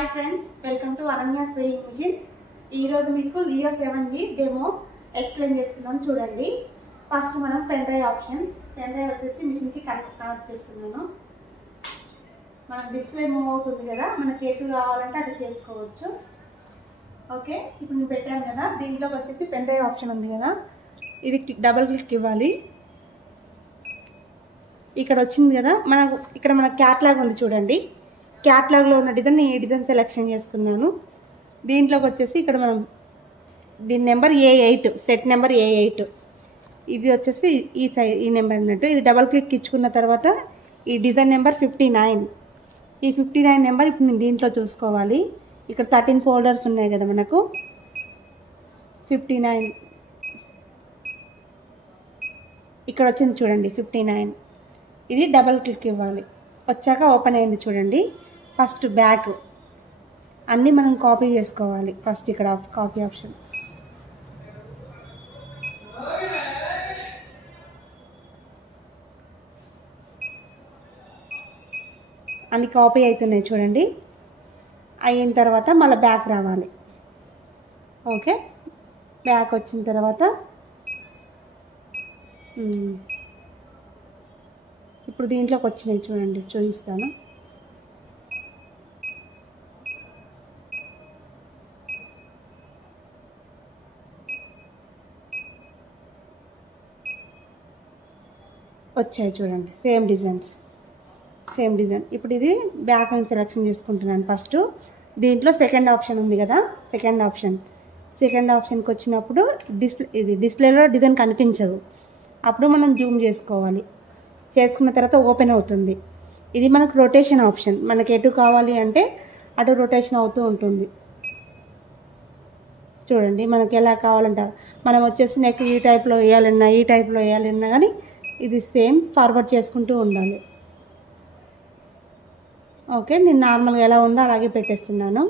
Hi friends, welcome to Ananya's weighing machine. ఈరోజు మీకు Leo 7G demo explain చేస్తున్నాను. చూడండి. ఫస్ట్ మనం pen drive option, pen drive వచ్చేసి మిషన్కి కనెక్ట్ చేస్తున్నాను. మనం డిస్ప్లే మూవ్ అవుతుంది కదా, మనకి ఎటు కావాలంటే అటు చేసుకోవచ్చు. ఓకే, ఇప్పుడు నేను పెట్టాను కదా, దీంట్లోకి వచ్చేసి పెన్ డ్రైవ్ ఆప్షన్ ఉంది కదా, ఇది డబుల్ క్లిక్ ఇవ్వాలి. ఇక్కడ వచ్చింది కదా, ఇక్కడ మన క్యాట్లాగ్ ఉంది చూడండి. క్యాట్లాగ్లో ఉన్న డిజైన్ ఈ డిజైన్ సెలెక్షన్ చేసుకున్నాను. దీంట్లోకి వచ్చేసి ఇక్కడ మనం దీని number A8, set number A8, ఇది వచ్చేసి ఈ నెంబర్ అన్నట్టు. ఇది డబల్ క్లిక్ ఇచ్చుకున్న తర్వాత ఈ డిజైన్ నెంబర్ 59, ఈ 59 నెంబర్ ఇప్పుడు నేను దీంట్లో చూసుకోవాలి. ఇక్కడ 13 ఫోల్డర్స్ ఉన్నాయి కదా మనకు. 59 ఇక్కడ వచ్చింది చూడండి, 59. ఇది డబల్ క్లిక్ ఇవ్వాలి. వచ్చాక ఓపెన్ అయింది చూడండి. ఫస్ట్ బ్యాక్ అన్నీ మనం కాపీ చేసుకోవాలి. ఫస్ట్ ఇక్కడ కాపీ ఆప్షన్, అన్ని కాపీ అవుతున్నాయి చూడండి. అయిన తర్వాత మళ్ళీ బ్యాక్ రావాలి. ఓకే, బ్యాక్ వచ్చిన తర్వాత ఇప్పుడు దీంట్లోకి వచ్చినాయి చూడండి, చూపిస్తాను. వచ్చాయి చూడండి, సేమ్ డిజైన్. ఇప్పుడు ఇది బ్యాక్ నుంచి సెలెక్షన్ చేసుకుంటున్నాను. ఫస్ట్ దీంట్లో సెకండ్ ఆప్షన్ ఉంది కదా, సెకండ్ ఆప్షన్కి వచ్చినప్పుడు డిస్ప్లేలో డిజైన్ కనిపించదు. అప్పుడు మనం జూమ్ చేసుకోవాలి. చేసుకున్న తర్వాత ఓపెన్ అవుతుంది. ఇది మనకు రొటేషన్ ఆప్షన్. మనకి ఎటు కావాలి అంటే అటు రొటేషన్ అవుతూ ఉంటుంది చూడండి. మనకి ఎలా కావాలంటే మనం వచ్చేసి నెక్ ఈ టైప్లో వేయాలన్నా కానీ ఇది సేమ్ ఫార్వర్డ్ చేసుకుంటూ ఉండాలి. ఓకే, నేను నార్మల్గా ఎలా ఉందో అలాగే పెట్టేస్తున్నాను.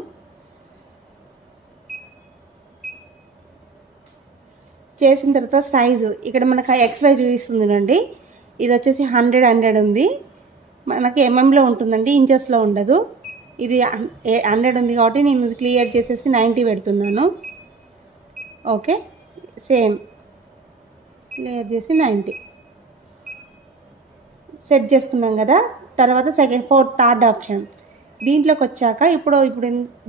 చేసిన తర్వాత సైజు ఇక్కడ మనకు XY చూపిస్తుంది చూడండి. ఇది వచ్చేసి 100 ఉంది. మనకి ఎంఎంలో ఉంటుందండి, ఇంచెస్లో ఉండదు. ఇది 100 ఉంది కాబట్టి నేను ఇది క్లియర్ చేసేసి 90 పెడుతున్నాను. ఓకే, సేమ్ క్లియర్ చేసి 90 సెట్ చేసుకున్నాం కదా. తర్వాత థర్డ్ ఆప్షన్ దీంట్లోకి వచ్చాక ఇప్పుడు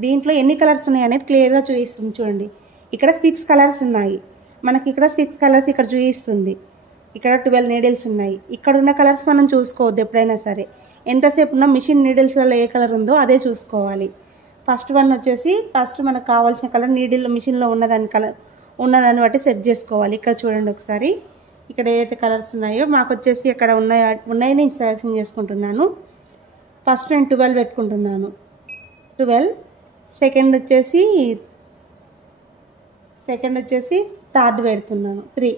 దీంట్లో ఎన్ని కలర్స్ ఉన్నాయి అనేది క్లియర్గా చూపిస్తుంది చూడండి. ఇక్కడ 6 కలర్స్ ఉన్నాయి. మనకి ఇక్కడ 6 కలర్స్ ఇక్కడ చూపిస్తుంది. ఇక్కడ 12 నీడిల్స్ ఉన్నాయి. ఇక్కడ ఉన్న కలర్స్ మనం చూసుకోవద్దు ఎప్పుడైనా సరే. ఎంతసేపు ఉన్న మిషన్ నీడిల్స్లలో ఏ కలర్ ఉందో అదే చూసుకోవాలి. ఫస్ట్ మనకు కావాల్సిన కలర్ నీడిల్ మిషన్లో ఉన్నదాన్ని బట్టి సెట్ చేసుకోవాలి. ఇక్కడ చూడండి ఒకసారి, ఇక్కడ ఏదైతే కలర్స్ ఉన్నాయో మాకు వచ్చేసి ఇక్కడ ఉన్నాయి నేను సెలెక్షన్ చేసుకుంటున్నాను. ఫస్ట్ నేను 12 పెట్టుకుంటున్నాను. 12. సెకండ్ వచ్చేసి థర్డ్ పెడుతున్నాను 3.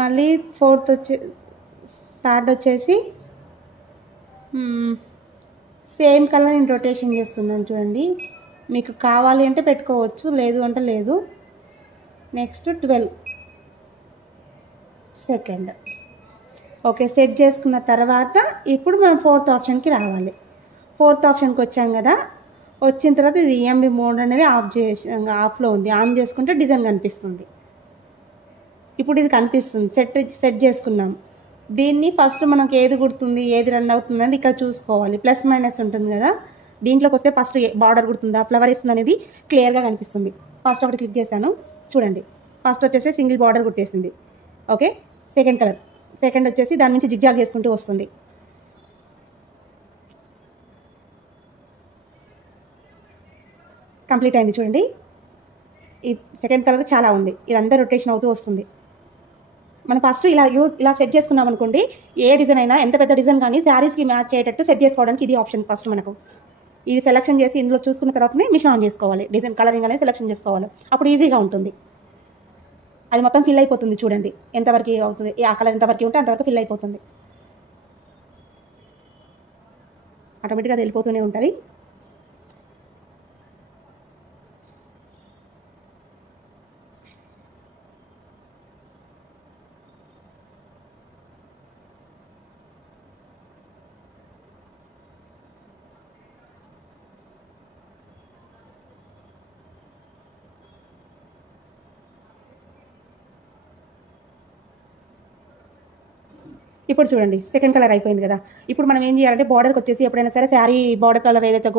మళ్ళీ థర్డ్ వచ్చేసి సేమ్ కలర్ నేను రొటేషన్ చేస్తున్నాను చూడండి. మీకు కావాలి అంటే పెట్టుకోవచ్చు, లేదు అంటే లేదు. Next 12 second. ఓకే, సెట్ చేసుకున్న తర్వాత ఇప్పుడు మనం 4th ఆప్షన్కి రావాలి. 4th ఆప్షన్కి వచ్చాం కదా. వచ్చిన తర్వాత ఇది EMB మోడ్ అనేది ఆఫ్లో ఉంది. ఆన్ చేసుకుంటే డిజైన్ కనిపిస్తుంది. ఇప్పుడు ఇది కనిపిస్తుంది. సెట్ చేసుకున్నాం. దీన్ని ఫస్ట్ మనకు ఏది గుర్తుంది, ఏది రన్ అవుతుంది అనేది ఇక్కడ చూసుకోవాలి. ప్లస్ మైనస్ ఉంటుంది కదా, దీంట్లోకి వస్తే ఫస్ట్ బార్డర్ గుర్తుందా, ఫ్లవర్ ఇస్తుంది అనేది క్లియర్గా కనిపిస్తుంది. ఫస్ట్ ఒకటి క్లిక్ చేశాను చూడండి. ఫస్ట్ వచ్చేసి సింగిల్ బార్డర్ కుట్టేసింది. ఓకే, సెకండ్ వచ్చేసి దాని నుంచి జిగ్జాగ్ చేసుకుంటూ వస్తుంది. కంప్లీట్ అయింది చూడండి. ఈ సెకండ్ కలర్ చాలా ఉంది. ఇదంతా రొటేషన్ అవుతూ వస్తుంది. మనం ఫస్ట్ ఇలా సెట్ చేసుకున్నాం అనుకోండి. ఏ డిజైన్ అయినా, ఎంత పెద్ద డిజైన్ కానీ శారీస్కి మ్యాచ్ అయ్యేటట్టు సెట్ చేసుకోవడానికి ఇది ఆప్షన్. ఫస్ట్ మనకు ఇది సెలెక్షన్ చేసి ఇందులో చూసుకున్న తర్వాతనే మిషన్ ఆన్ చేసుకోవాలి. డిజైన్ కలరింగ్ అనేది సెలెక్షన్ చేసుకోవాలి. అప్పుడు ఈజీగా ఉంటుంది. అది మొత్తం ఫిల్ అయిపోతుంది చూడండి. ఎంతవరకు అవుతుంది, ఆ కలర్ ఎంతవరకు ఉంటే అంతవరకు ఫిల్ అయిపోతుంది. ఆటోమేటిక్గా అది వెళ్ళిపోతూనే ఉంటుంది. ఇప్పుడు చూడండి సెకండ్ కలర్ అయిపోయింది కదా. ఇప్పుడు మనం ఏం చేయాలంటే బార్డర్కి వచ్చేసి ఎప్పుడైనా సరే శారీ బార్డర్ కలర్ ఏదైతే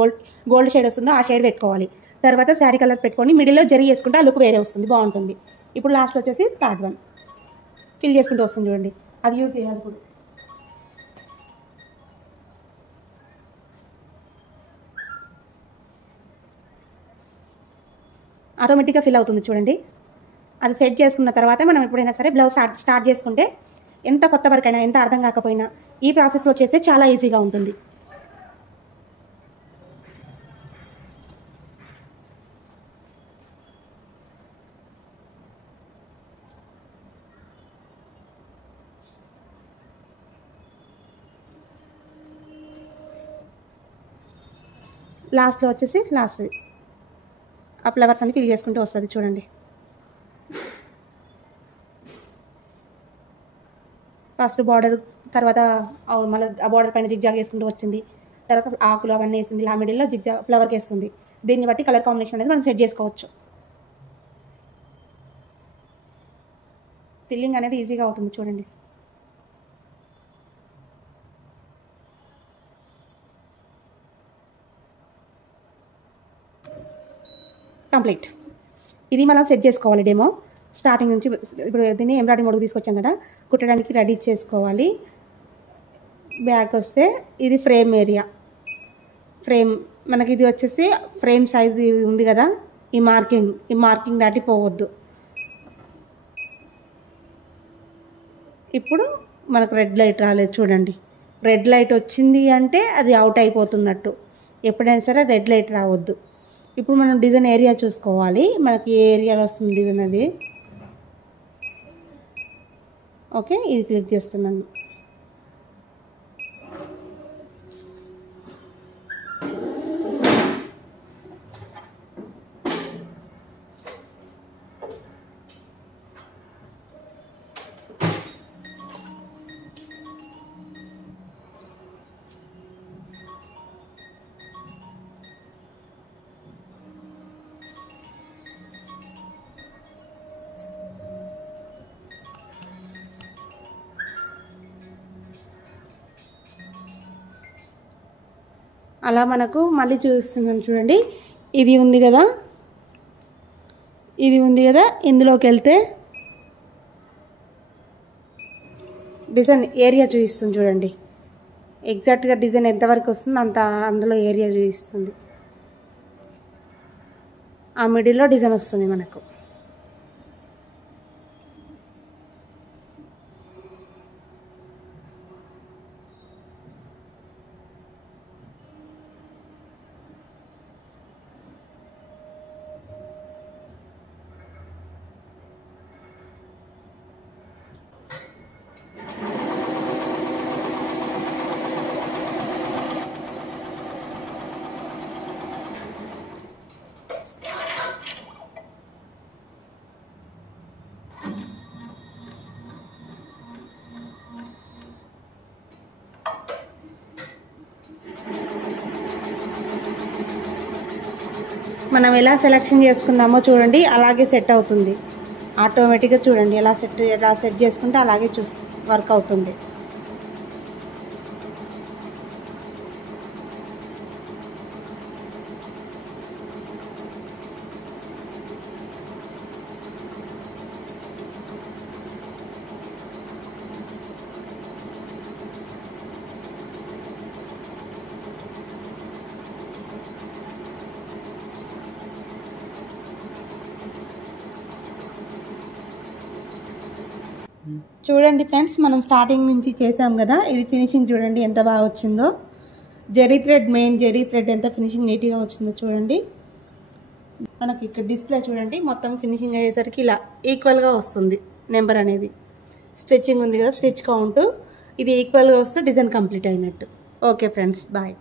గోల్డ్ షేడ్ వస్తుందో ఆ షేడ్ పెట్టుకోవాలి. తర్వాత శారీ కలర్ పెట్టుకొని మిడిల్లో జరీ వేసుకుంటే ఆ లుక్ వేరే వస్తుంది, బాగుంటుంది. ఇప్పుడు లాస్ట్లో వచ్చేసి థర్డ్ వన్ ఫిల్ చేసుకుంటూ వస్తుంది చూడండి, అది యూజ్ చేయాలి. ఇప్పుడు ఆటోమేటిక్గా ఫిల్ అవుతుంది చూడండి. అది సెట్ చేసుకున్న తర్వాత మనం ఎప్పుడైనా సరే బ్లౌజ్ స్టార్ట్ చేసుకుంటే ఎంత కొత్త వర్క్ అయినా ఎంత అర్థం కాకపోయినా ఈ ప్రాసెస్లో చేస్తే చాలా ఈజీగా ఉంటుంది. లాస్ట్లో వచ్చేసి ఆ ఫ్లవర్స్ అన్ని ఫిల్ చేసుకుంటూ వస్తుంది చూడండి. ఫస్ట్ బార్డర్, తర్వాత మళ్ళీ ఆ బార్డర్ పైన జిగ్జాగ్ వేసుకుంటూ వచ్చింది, తర్వాత ఆకులు అవన్నీ వేసింది, ఆ మిడిల్లో జిగ్జాగ్ ఫ్లవర్కి వేస్తుంది. దీన్ని బట్టి కలర్ కాంబినేషన్ అనేది మనం సెట్ చేసుకోవచ్చు. ఫిల్లింగ్ అనేది ఈజీగా అవుతుంది చూడండి. కంప్లీట్. ఇది మనం సెట్ చేసుకోవాలి డెమో స్టార్టింగ్ నుంచి. ఇప్పుడు దీన్ని ఎంబ్రాయిడరీ మోడల్ తీసుకొచ్చాం కదా, కుట్టడానికి రెడీ చేసుకోవాలి. బ్యాక్ వస్తే ఇది ఫ్రేమ్ ఏరియా, మనకి ఇది వచ్చేసి ఫ్రేమ్ సైజ్ ఉంది కదా, ఈ మార్కింగ్ దాటి పోవద్దు. ఇప్పుడు మనకు రెడ్ లైట్ రాలేదు చూడండి, రెడ్ లైట్ వచ్చింది అంటే అది అవుట్ అయిపోతున్నట్టు. ఎప్పుడైనా సరే రెడ్ లైట్ రావద్దు. ఇప్పుడు మనం డిజైన్ ఏరియా చూసుకోవాలి, మనకి ఏ ఏరియాలో వస్తుంది డిజైన్ అది. ఓకే, ఇది క్లిక్ చేస్తున్నాను. అలా మనకు మళ్ళీ చూస్తున్నాం చూడండి. ఇది ఉంది కదా, ఇందులోకి వెళ్తే డిజైన్ ఏరియా చూపిస్తుంది చూడండి. ఎగ్జాక్ట్గా డిజైన్ ఎంతవరకు వస్తుంది అంత అందులో ఏరియా చూపిస్తుంది. ఆ మిడిల్లో డిజైన్ వస్తుంది మనకు. మనం ఎలా సెలెక్షన్ చేసుకుందామో చూడండి, అలాగే సెట్ అవుతుంది ఆటోమేటిక్గా. చూడండి ఎలా సెట్ చేసుకుంటే అలాగే వర్క్ అవుతుంది. చూడండి ఫ్రెండ్స్, మనం స్టార్టింగ్ నుంచి చేసాం కదా, ఇది ఫినిషింగ్ చూడండి ఎంత బాగా వచ్చిందో. మెయిన్ జెరీ థ్రెడ్ ఎంత ఫినిషింగ్ నీట్గా వచ్చిందో చూడండి. మనకి ఇక్కడ డిస్ప్లే చూడండి, మొత్తం ఫినిషింగ్ అయ్యేసరికి ఇలా ఈక్వల్గా వస్తుంది నెంబర్ అనేది. స్టిచ్చింగ్ ఉంది కదా, స్టిచ్ కౌంట్ ఇది ఈక్వల్గా వస్తే డిజైన్ కంప్లీట్ అయినట్టు. Okay friends, bye.